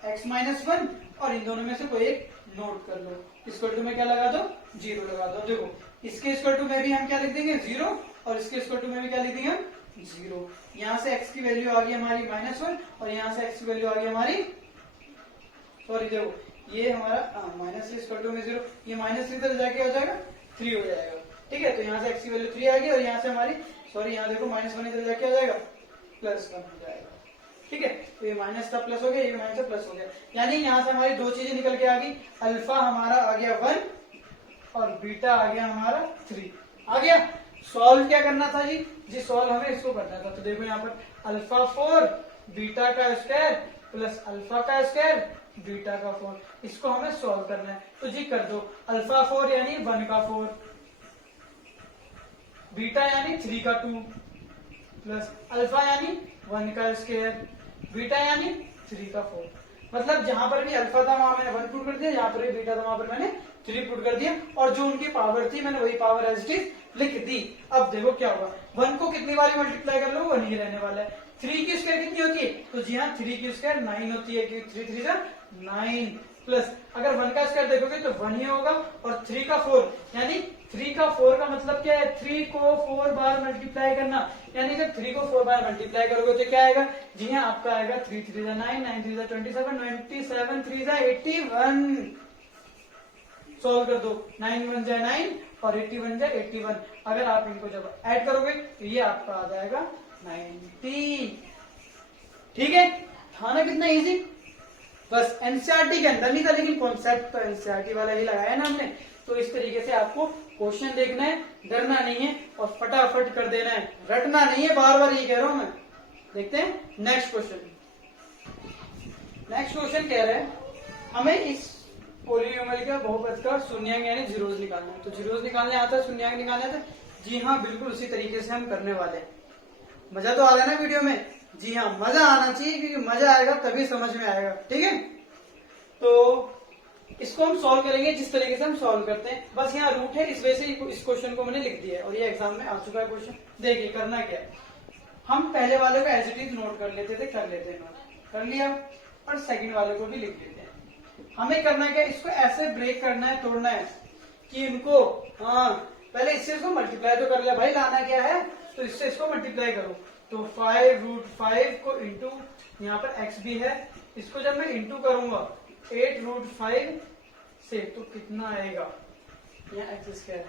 x-1, और इन दोनों में से कोई एक नोट कर लो, इक्वल टू में क्या लगा दो 0 लगा दो। देखो इसके इक्वल टू में भी हम क्या लिख देंगे 0, और इसके इक्वल टू में भी क्या लिख देंगे हम 0। यहाँ से x की वैल्यू आ गई हमारी -1, और यहाँ से x की वैल्यू आ गई हमारी, सॉरी देखो ये हमारा माइनस इक्वल टू में 0, ये माइनस इधर जाके हो जाएगा 3 हो जाएगा, ठीक है। तो यहाँ से x की वैल्यू 3 आ गई, और यहाँ से हमारी, सॉरी यहाँ देखो -1 इधर जाके हो जाएगा +1 हो जाएगा, ठीक है। तो ये माइनस का प्लस हो गया, ये माइनस का प्लस हो गया, यानी यहाँ से हमारी दो चीजें निकल के आ गई, अल्फा हमारा आ गया 1 और बीटा आ गया हमारा 3 आ गया। सॉल्व क्या करना था जी सॉल्व हमें इसको करना था, तो देखो यहाँ पर अल्फा 4 बीटा का स्क्वायर प्लस अल्फा का स्क्वायर बीटा का 4, इसको हमें सॉल्व करना है, तो जी कर दो। अल्फा 4 यानी 1 का 4, बीटा यानी 3 का 2, प्लस अल्फा यानी 1 का स्क्वायर, बीटा यानी 3 का 4। मतलब जहां पर भी अल्फा था वहां मैंने 1 पुट कर दिया, जहां पर भी बीटा था वहां पर मैंने 3 पुट कर दिया, और जो उनकी पावर थी मैंने वही पावर एज इट इज लिख दी। अब देखो क्या होगा, 1 को कितनी बार मल्टीप्लाई कर लो 1 ही रहने वाला है। 3 की स्क्वायर कितनी होती है, तो जी हाँ 3 की स्क्वायर 9 होती है, क्योंकि 3 3 जा 9 प्लस अगर 1 का स्क्वायर देखोगे तो 1 ही होगा, और 3 का 4 यानी 3 का 4 का मतलब क्या है, 3 को 4 बार मल्टीप्लाई करना, यानी जब 3 को 4 बार मल्टीप्लाई करोगे तो क्या आएगा, जी हाँ आपका आएगा 3 3 जा 9, 9 3 जा 27, 27 3 जा 81। सोल्व कर दो, 9 1 जा 9 और 81 जा 81। अगर आप इनको जब ऐड करोगे तो ये आपका आ जाएगा 90। ठीक है, था ना कितना इजी। बस एनसीईआरटी के अंदर नहीं था, लेकिन कॉन्सेप्ट तो एनसीईआरटी वाला ही लगाया ना हमने। तो इस तरीके से आपको क्वेश्चन देखना है, डरना नहीं है और फटाफट कर देना है, रटना नहीं है, बार बार ये कह रहा हूं मैं। देखते हैं नेक्स्ट क्वेश्चन। नेक्स्ट क्वेश्चन कह रहा है हमें इस पॉलीनोमियल का बहुपद का शून्यांक यानी जीरोज निकालना है। तो जीरोज निकालने आता है, शून्यांक निकालने आता है। जी हाँ बिल्कुल उसी तरीके से हम करने वाले हैं। मजा तो आ रहा है ना वीडियो में, जी हाँ मजा आना चाहिए, क्योंकि मजा आएगा तभी समझ में आएगा। ठीक है, तो इसको हम सॉल्व करेंगे जिस तरीके से हम सॉल्व करते हैं। बस यहाँ रूट है, इस वजह से इस क्वेश्चन को मैंने लिख दिया है और ये एग्जाम में आ चुका है क्वेश्चन। देखिए करना क्या है, हम पहले वाले को एज इट इज नोट कर लेते थे, कर लेते हैं नोट, कर लिया, और सेकंड वाले को भी लिख लेते हैं। हमें करना क्या है, इसको ऐसे ब्रेक करना है, तोड़ना है कि इनको, हाँ पहले इससे इसको मल्टीप्लाई तो कर लिया भाई, लाना क्या है, तो इससे इसको मल्टीप्लाई करो। तो 5√5 को इंटू, यहाँ पर x भी है, इसको जब मैं इंटू करूंगा 8√5 से तो कितना आएगा, यहाँ x² है।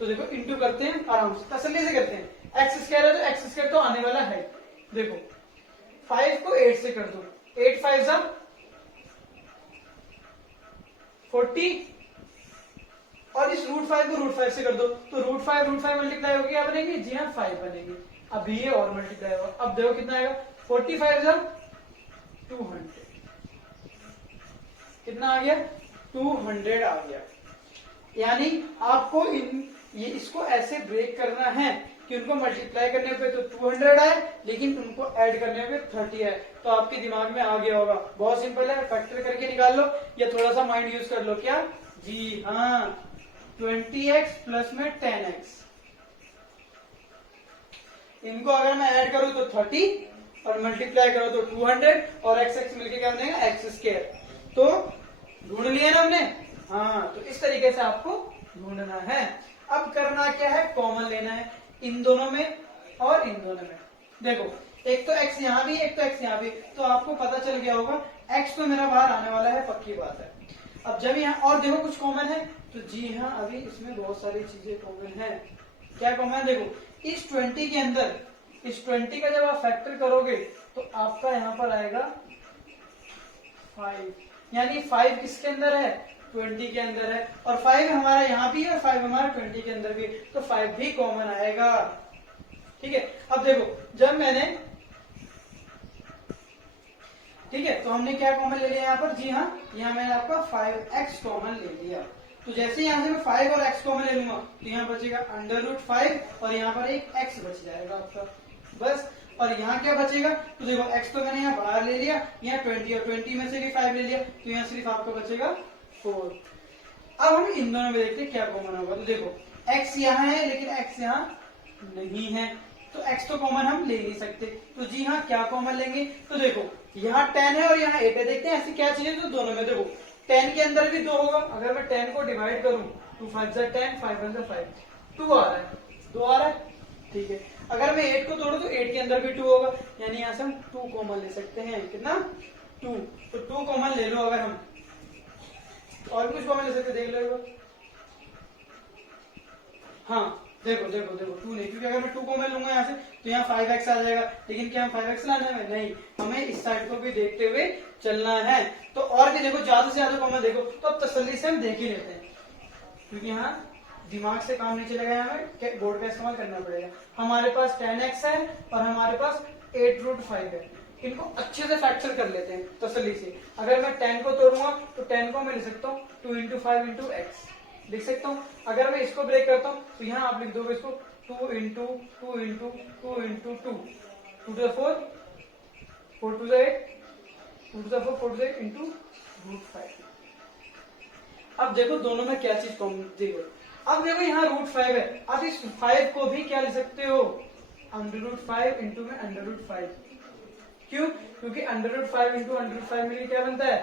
तो देखो इंटू करते हैं आराम से, तसल्ली से करते हैं। x² है तो x² तो आने वाला है। देखो 5 को 8 से कर दो, 8 5 जा 40, और इस √5 को √5 से कर दो, तो √5 मल्टीप्लाई होगी, क्या बनेगी, जी हाँ 5 बनेगी। अब ये और मल्टीप्लाई होगा, अब देखो कितना आएगा, 45 जा 200, कितना आ गया, 200 आ गया। यानी आपको ये इसको ऐसे ब्रेक करना है कि उनको मल्टीप्लाई करने पे तो 200 आए, लेकिन उनको ऐड करने पे 30 है। तो आपके दिमाग में आ गया होगा, बहुत सिंपल है, फैक्टर करके निकाल लो या थोड़ा सा माइंड यूज कर लो। क्या, जी हाँ 20x प्लस में 10x, इनको अगर मैं ऐड करूं तो 30 और मल्टीप्लाई करो तो 200, और x मिलके क्या बनेगा, x²। तो ढूंढ लिया ना हमने, हाँ तो इस तरीके से आपको ढूंढना है। अब करना क्या है, कॉमन लेना है इन दोनों में और इन दोनों में। देखो एक तो x यहाँ भी, एक तो x यहाँ भी, तो आपको पता चल गया होगा x तो मेरा बाहर आने वाला है, पक्की बात है। अब जब यहाँ और देखो कुछ कॉमन है, तो जी हाँ अभी इसमें बहुत सारी चीजें कॉमन है। क्या कॉमन है, देखो इस 20 के अंदर, इस 20 का जब आप फैक्टर करोगे तो आपका यहाँ पर आएगा 5, यानी 5 किसके अंदर है, 20 के अंदर है, और 5 हमारा यहाँ भी है और 5 हमारा 20 के अंदर भी है, तो 5 भी कॉमन आएगा। ठीक है, अब देखो जब मैंने, ठीक है, तो हमने क्या कॉमन ले लिया यहाँ पर, जी हाँ यहाँ मैंने आपका 5x कॉमन ले लिया। तो जैसे यहाँ से मैं 5 और x कॉमन ले लूंगा तो यहाँ बचेगा √5 और यहाँ पर एक x बच जाएगा आपका, बस। और यहाँ क्या बचेगा, तो देखो x तो मैंने यहाँ बाहर ले लिया, यहाँ 20 और 20 में से भी 5 ले लिया, तो यहाँ सिर्फ आपको बचेगा 4। अब हम इन दोनों में देखते हैं क्या कॉमन होगा। तो देखो x यहाँ है लेकिन x यहाँ नहीं है, तो x तो कॉमन हम ले नहीं सकते, तो जी हाँ क्या कॉमन लेंगे, तो देखो यहाँ 10 है और यहाँ 8 है, देखते हैं ऐसी क्या चीज है। तो दोनों में देखो 10 के अंदर भी 2 होगा, अगर मैं 10 को डिवाइड करूं 2 5 जा 10, 5 1 जा 5, 2 आ रहा है, 2 आ रहा है, ठीक है। अगर मैं 8 को तोड़ू तो 8 के अंदर भी 2 होगा, यानी यहाँ से हम 2 कॉमन ले सकते हैं, कितना 2, तो 2 कॉमन ले लो। अगर हम और कुछ कॉमन ले सकते, देख लो, हाँ देखो देखो देखो 2 नहीं, क्योंकि अगर मैं 2 कॉमन लूंगा यहाँ से तो यहाँ 5x आ जाएगा, लेकिन क्या हम 5x लाने में, नहीं, हमें इस साइड को भी देखते हुए चलना है। तो और भी देखो ज्यादा से ज्यादा कॉमन देखो, तो अब तसल्ली से हम देख ही लेते हैं, क्योंकि यहाँ दिमाग से काम नहीं चलेगा, हमें बोर्ड का इस्तेमाल करना पड़ेगा। हमारे पास 10x है और हमारे पास 8√5 है, इनको अच्छे से फैक्टर कर लेते हैं तसल्ली से। अगर मैं 10 को तोड़ूंगा तो 10 को मैं लिख सकता हूँ 2 × 5 × x लिख सकता हूँ। अगर मैं इसको ब्रेक करता हूँ तो यहाँ आप लिख दोगे इसको 2 × 2 × 2 × 2 2 to the 4, 4 to the 8, two to the 4 4 to the into √5। अब देखो दोनों में क्या चीज कॉमन देखो, अब देखो यहाँ √5 है, अब इस 5 को भी क्या लिख सकते हो √5 इंटू में √5। क्यों? क्योंकि √5 इंटू √5 में क्या बनता है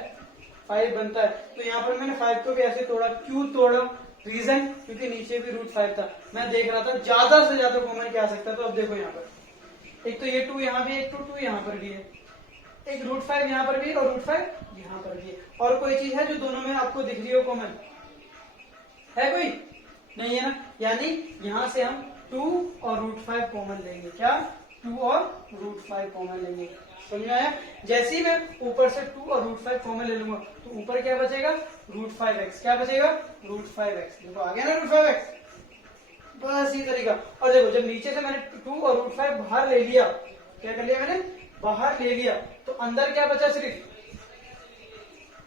5 बनता है। तो यहाँ पर मैंने 5 को भी ऐसे तोड़ा, क्यों तोड़ा? रीजन क्योंकि नीचे भी √5 था, मैं देख रहा था ज्यादा से ज्यादा कॉमन क्या आ सकता है। तो अब देखो यहाँ पर एक तो ये 2 यहाँ भी, एक तो 2 यहाँ पर भी है, एक √5 यहाँ पर भी और √5 यहाँ पर भी है। और कोई चीज है जो दोनों में आपको दिख रही हो कॉमन? है कोई? नहीं है ना, यानी यहां से हम 2 और √5 कॉमन लेंगे। क्या? 2 और √5 कॉमन लेंगे। समझ में आया? जैसे ही मैं ऊपर से 2 और √5 कॉमन ले लूंगा तो ऊपर क्या बचेगा √5x। क्या बचेगा √5x। देखो आ गया ना √5x, बस ये तरीका। और देखो जब नीचे से मैंने 2 और √5 बाहर ले लिया, क्या कर लिया मैंने बाहर ले लिया, तो अंदर क्या बचा सिर्फ,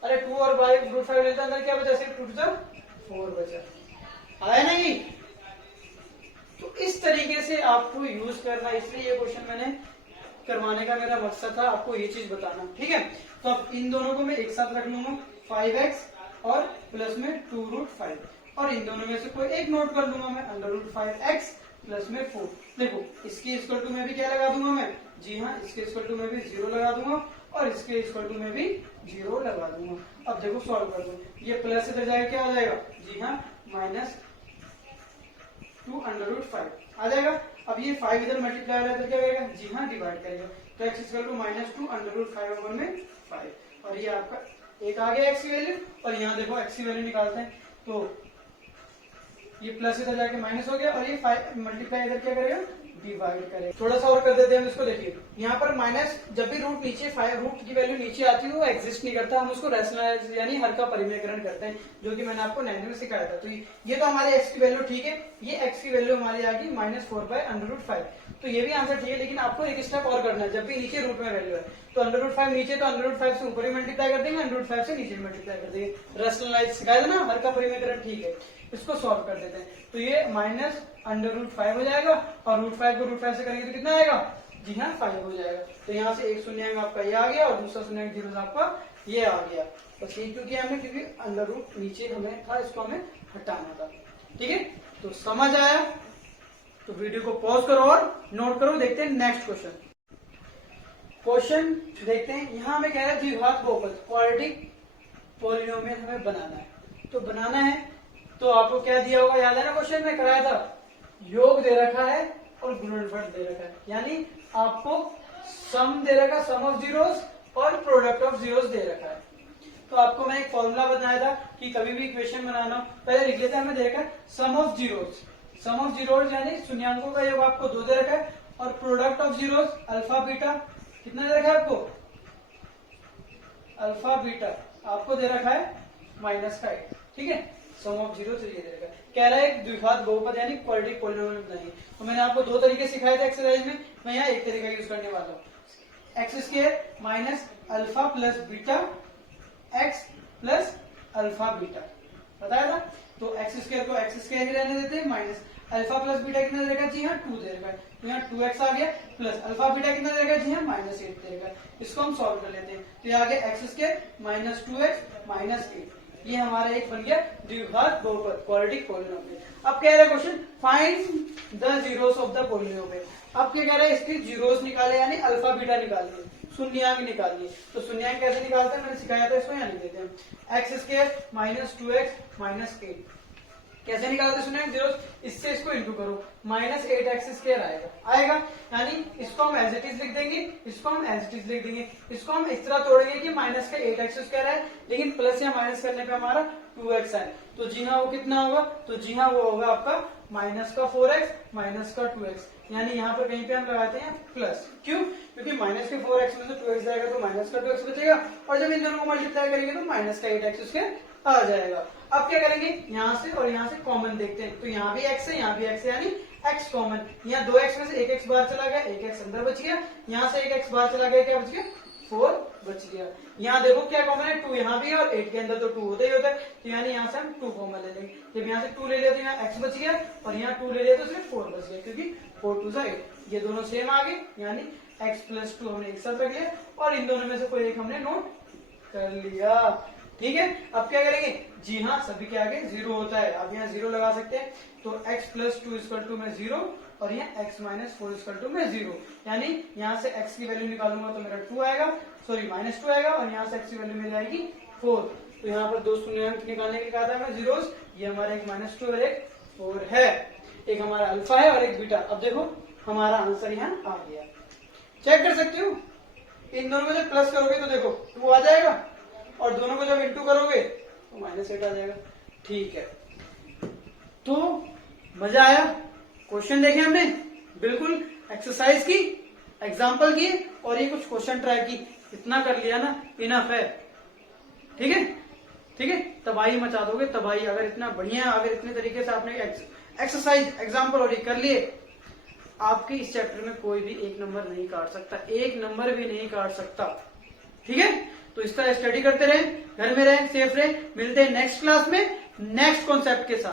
अरे 2 और √5 लेते अंदर क्या बचा सिर्फ 2 to 4 बचा। आया नहीं? तो इस तरीके से आपको यूज करना, इसलिए ये क्वेश्चन मैंने करवाने का मेरा मकसद था आपको ये चीज बताना। ठीक है, तो अब इन दोनों को मैं एक साथ रख लूंगा 5x और प्लस में 2√5, और इन दोनों में से कोई एक नोट कर लूंगा मैं √5x प्लस में 4। देखो इसके इक्वल टू में भी क्या लगा दूंगा मैं, जी हाँ इसके इक्वल टू में भी 0 लगा दूंगा और इसके इक्वल टू में भी 0 लगा दूंगा। अब देखो सॉल्व कर दो, ये प्लस इधर जाएगा क्या आ जाएगा, जी हाँ -2 √5 आ जाएगा। अब ये 5 इधर मल्टीप्लाई हो रहा है तो क्या करेगा, जी हाँ डिवाइड करेगा। तो x इक्वल टू -2 √5 में 5, और ये आपका एक आ गया x की वैल्यू। और यहाँ देखो x की वैल्यू निकालते हैं, तो ये प्लस इधर जाके माइनस हो गया और ये 5 मल्टीप्लाई इधर क्या करेगा डिवाइड करेगा। थोड़ा सा और कर देते हैं हम इसको। देखिए यहाँ पर माइनस, जब भी रूट नीचे रूट की वैल्यू नीचे आती है वो एग्जिस्ट नहीं करता, हम उसको रैशनलाइज यानी हर का परिमेयकरण करते हैं, जो कि मैंने आपको 9 में सिखाया था। तो ये तो हमारे x की वैल्यू ठीक है, ये x की वैल्यू हमारी आ गई -4/√5। तो ये भी आंसर ठीक है, लेकिन आपको एक स्टेप और करना है। जब भी नीचे रूट में वैल्यू है तो √5 नीचे, तो √5 से ऊपर ही मल्टीप्लाई कर देंगे, √5 से नीचे मल्टीप्लाई कर देंगे। रैशनलाइज सिखाया था ना, हर का परिमेयकरण ठीक है। इसको सॉल्व कर देते हैं, तो ये -√5 हो जाएगा और √5 को √5 से करेंगे तो कितना आएगा, जी हाँ 5 हो जाएगा। तो यहाँ से एक शून्य आपका ये आ गया और दूसरा शून्य 0 आपका ये आ गया। बस ये क्योंकि हमने, क्योंकि अंडर रूट नीचे हमें था, इसको हमें हटाना था। ठीक है, तो समझ आया? तो वीडियो को पॉज करो और नोट करो। देखते हैं नेक्स्ट क्वेश्चन। क्वेश्चन देखते हैं, यहाँ हमें कह रहा है द्विघात बहुपद क्वाड्रेटिक पॉलिनोमियल हमें बनाना है। तो बनाना है तो आपको क्या दिया होगा, याद है ना क्वेश्चन में कराया था, योग दे रखा है और गुणनफल दे रखा है, यानी आपको सम दे रखा, सम ऑफ जीरोस और प्रोडक्ट ऑफ जीरोस दे रखा है। तो आपको मैं एक फॉर्मूला बताया था कि कभी भी इक्वेशन बनाना पहले लिख लेते हैं, हमें दे रखा है sum of zeros, sum of zeros यानी शून्यांकों का योग आपको 2 दे रखा है, और product of zeros alpha beta कितना दे रखा है आपको, अल्फा बीटा आपको दे रखा है -8। ठीक है, सम ऑफ जीरो तो ये दे रखा है। कह रहा है द्विघात बहुपद यानी क्वाड्रेटिक पॉलिनोमियल बनाइए। तो मैंने आपको 2 तरीके सिखाए थे एक्सरसाइज में, मैं यहाँ एक तरीका यूज करने वाला हूँ। x² minus alpha plus beta x plus alpha beta बताया था। तो x² को x² ही रहने देते हैं, माइनस अल्फा प्लस बीटा कितना दे रखा है, जी हाँ 2 दे रखा है, तो यहाँ 2x आ गया, प्लस अल्फा बीटा कितना दे रखा है, जी हाँ -8 दे रखा है। इसको हम सॉल्व कर लेते हैं, तो ये आ गया x² -2x -8। ये हमारा एक बन गया द्विघात बहुपद क्वाड्रेटिक पॉलिनोमियल। अब कह रहा है question find the zeros of the polynomial. अब क्या कह रहा है, इसके जीरोस निकाले यानी अल्फा बीटा निकालिए, शून्यांक निकालिए। तो शून्यांक कैसे निकालते हैं मैंने सिखाया था, इसको यहाँ लिख देते हैं। x² -2x -8 कैसे निकालते हैं शून्यांक जीरोस, इससे इसको इंटू करो, -8x² आएगा, यानी इसको हम एज इट इज लिख देंगे, इसको हम एज इट इज लिख देंगे। इसको हम इस तरह तोड़ेंगे कि -8x² है, लेकिन प्लस या माइनस करने पे हमारा 2x है, तो जी हाँ वो कितना होगा, तो जी हाँ वो होगा आपका -4x -2x, यानी यहाँ पर कहीं पे हम लगाते हैं प्लस। क्यों? क्योंकि -4x में से 2x जाएगा तो -2x बचेगा, और जब इन दोनों को मल्टीप्लाई करेंगे तो -8x आ जाएगा। अब क्या करेंगे, यहाँ से और यहाँ से कॉमन देखते हैं, तो यहाँ भी x है, यहाँ भी x है, यानी x कॉमन। यहाँ 2x में से 1x बाहर चला गया, 1x अंदर बच गया, यहाँ से 1x बाहर चला गया, क्या बच गया 4 बच गया। यहाँ देखो क्या कॉमन है, 2 यहाँ भी है और 8 के अंदर तो 2 होता ही होता है, तो यानी यहाँ से हम 2 कॉमन ले लेंगे। जब यहाँ से 2 ले लिया तो यहाँ x बच गया, और यहाँ 2 ले लिया तो सिर्फ 4 बच गया, क्योंकि 4 2 8 ये दोनों सेम आ गए, यानी x + 2 हमने एक साथ रख लिया, और इन दोनों में से कोई एक हमने नोट कर लिया। ठीक है, अब क्या करेंगे जी हाँ, सभी के आगे 0 होता है, आप यहाँ 0 लगा सकते हैं। तो x प्लस 2 इक्वल टू में 0 और यहाँ x माइनस 4 इक्वल टू में 0, यानी यहाँ से x की वैल्यू निकालूंगा तो मेरा 2 आएगा, सॉरी -2 आएगा, और यहाँ से x की वैल्यू मिल जाएगी 4। तो यहाँ पर दो शून्यांक निकालने के लिए कहा था मैं जीरोस, ये हमारा एक -2 और एक 4 है, एक हमारा अल्फा है और एक बीटा। अब देखो हमारा आंसर यहाँ आ गया, चेक कर सकते हो। इन दोनों को जब प्लस करोगे तो देखो 2 आ जाएगा, और दोनों को जब इंटू करोगे तो -8 आ जाएगा। ठीक है, तो मजा आया, क्वेश्चन देखे हमने, बिल्कुल एक्सरसाइज की, एग्जाम्पल किए, और ये कुछ क्वेश्चन ट्राई की, इतना कर लिया ना इनफ है। ठीक है, ठीक है, तबाही मचा दोगे, तबाही। अगर इतना बढ़िया, अगर इतने तरीके से आपने एक्सरसाइज, एग्जाम्पल और ये कर लिए, आपके इस चैप्टर में कोई भी 1 नंबर नहीं काट सकता, 1 नंबर भी नहीं काट सकता। ठीक है, तो इस तरह स्टडी करते रहे, घर में रहे, सेफ रहे, मिलते हैं नेक्स्ट क्लास में नेक्स्ट कॉन्सेप्ट के साथ।